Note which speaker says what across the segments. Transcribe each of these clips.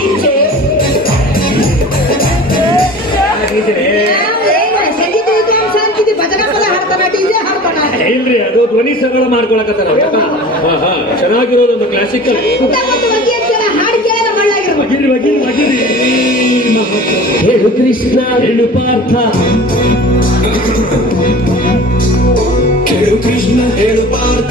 Speaker 1: ಈಚೆ
Speaker 2: ಇಲ್ರಿ ಅದು ಧ್ವನಿ ಸರಳ ಮಾಡ್ಕೊಳಕತ್ತಾರ ಹಾ ಹಾ ಚೆನ್ನಾಗಿರೋದೊಂದು ಕ್ಲಾಸಿಕಲ್
Speaker 1: ಹೇಳು ಕೃಷ್ಣ ಹೇಳು. ಪಾರ್ಥ.
Speaker 3: ಕೇಳು ಕೃಷ್ಣ ಹೇಳು ಪಾರ್ಥ.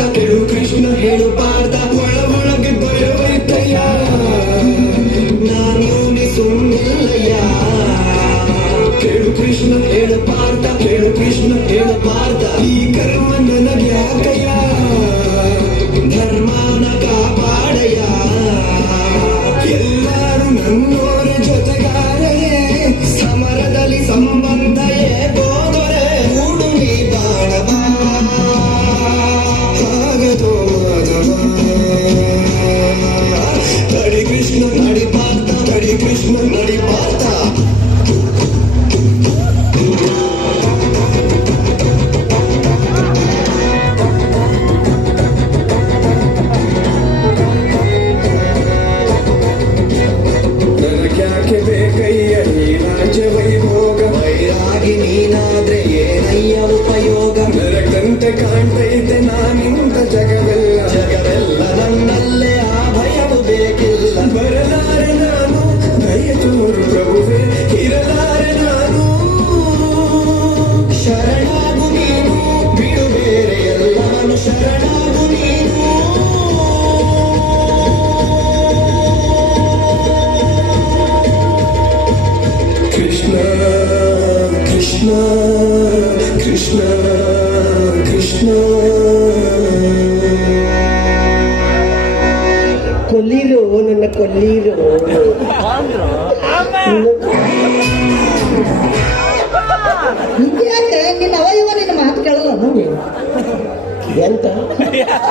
Speaker 3: ಕೃಷ್ಣ ಹೇಳು ಪಾರ್ಥ ಈ ಕೃಷ್ಣ.
Speaker 1: ಕೊಲ್ಲಿರು ನನ್ನ ಕೊಲ್ಲಿರು.
Speaker 4: ನಿನ್ನ ಅವಯವ ನಿನ್ನ ಮಾತು ಕೇಳಲ್ಲ
Speaker 1: ಎಂತ?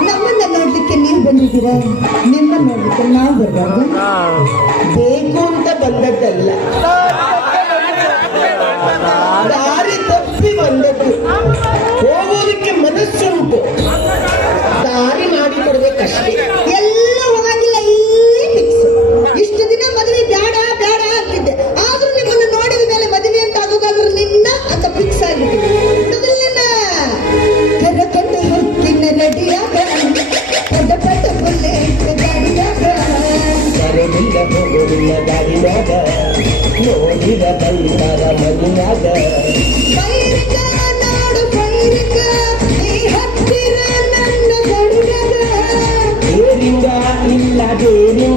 Speaker 4: ನಮ್ಮನ್ನ ನೋಡ್ಲಿಕ್ಕೆ ನೀವು ಬಂದಿದ್ದೀರಾ? ನಿನ್ನ ನೋಡ್ಲಿಕ್ಕೆ ನಾವು ಬರಬಾರ್ದು.
Speaker 1: ಬೇಕು ಅಂತ ಬಂದದ್ದಲ್ಲ. ಹೋಗೋದಿಲ್ಲ ಗಾಡಿನಾಗ ನೋಡಿದ
Speaker 4: ತಂತಾರ ಮನಿನಾಗ
Speaker 1: ದೇರಿಂಗ ಇಲ್ಲ ದೇರಿಂಗ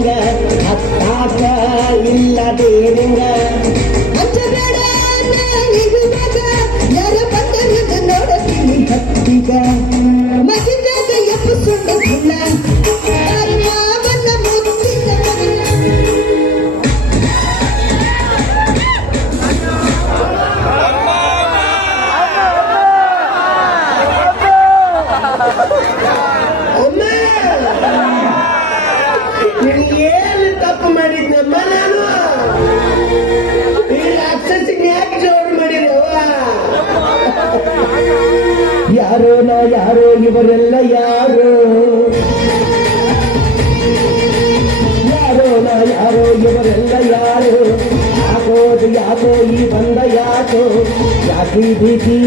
Speaker 1: ತಪ್ಪು ಮಾಡಿದ್ನಮ್ಮ ನಾನು ಈ ರಾಕ್ಷಸಿಗೆ ಯಾಕೆ ಜೋರು ಮಾಡಿದವ ಯಾರೋ ನಾ, ಯಾರೋ ಇವರೆಲ್ಲ ಯಾರು? ಯಾರೋ ನಾ, ಯಾರೋ ಇವರೆಲ್ಲ ಯಾರು? ಯಾಕೋದು, ಯಾಕೋ ಈ ಬಂದ ಯಾಕೋ? ಯಾಕೆ ಭೀತಿ?